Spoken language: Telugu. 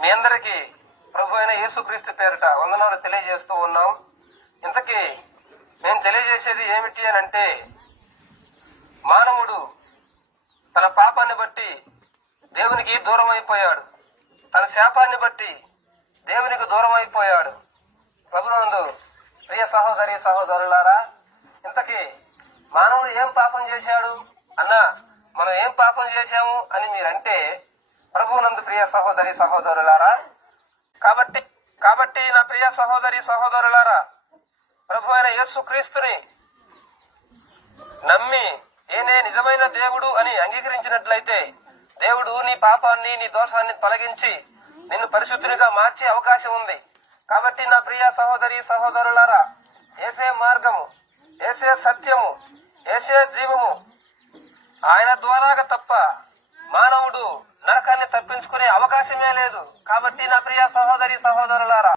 మీ అందరికీ ప్రభు అయిన యేసుక్రీస్తు పేరిట వందనాలు తెలియజేస్తూ ఉన్నాం. ఇంతకీ మేము తెలియజేసేది ఏమిటి అని అంటే, మానవుడు తన పాపాన్ని బట్టి దేవునికి దూరం అయిపోయాడు, తన శాపాన్ని బట్టి దేవునికి దూరం అయిపోయాడు. ప్రభునందు ప్రియ సహోదరి సహోదరులారా, ఇంతకీ మానవుడు ఏం పాపం చేశాడు అన్నా, మనం ఏం పాపం చేశాము అని మీరంటే, ప్రభునందు ప్రియ సహోదరి సహోదరులారా, కాబట్టి నా ప్రియ సహోదరి సహోదరులారా, ప్రభు అయిన యేసుక్రీస్తుని నమ్మి ఈయనే నిజమైన దేవుడు అని అంగీకరించినట్లయితే దేవుడు నీ పాపాన్ని, నీ దోషాన్ని తొలగించి నిన్ను పరిశుద్ధునిగా మార్చే అవకాశం ఉంది. కాబట్టి నా ప్రియ సహోదరి సహోదరులారా, యేసే మార్గము, యేసే సత్యము, యేసే జీవము, ఆయన ద్వారాగా తప్ప మానవుడు నరకాన్ని తప్పించుకునే అవకాశమే లేదు. కాబట్టి నా ప్రియ సహోదరి సహోదరులారా,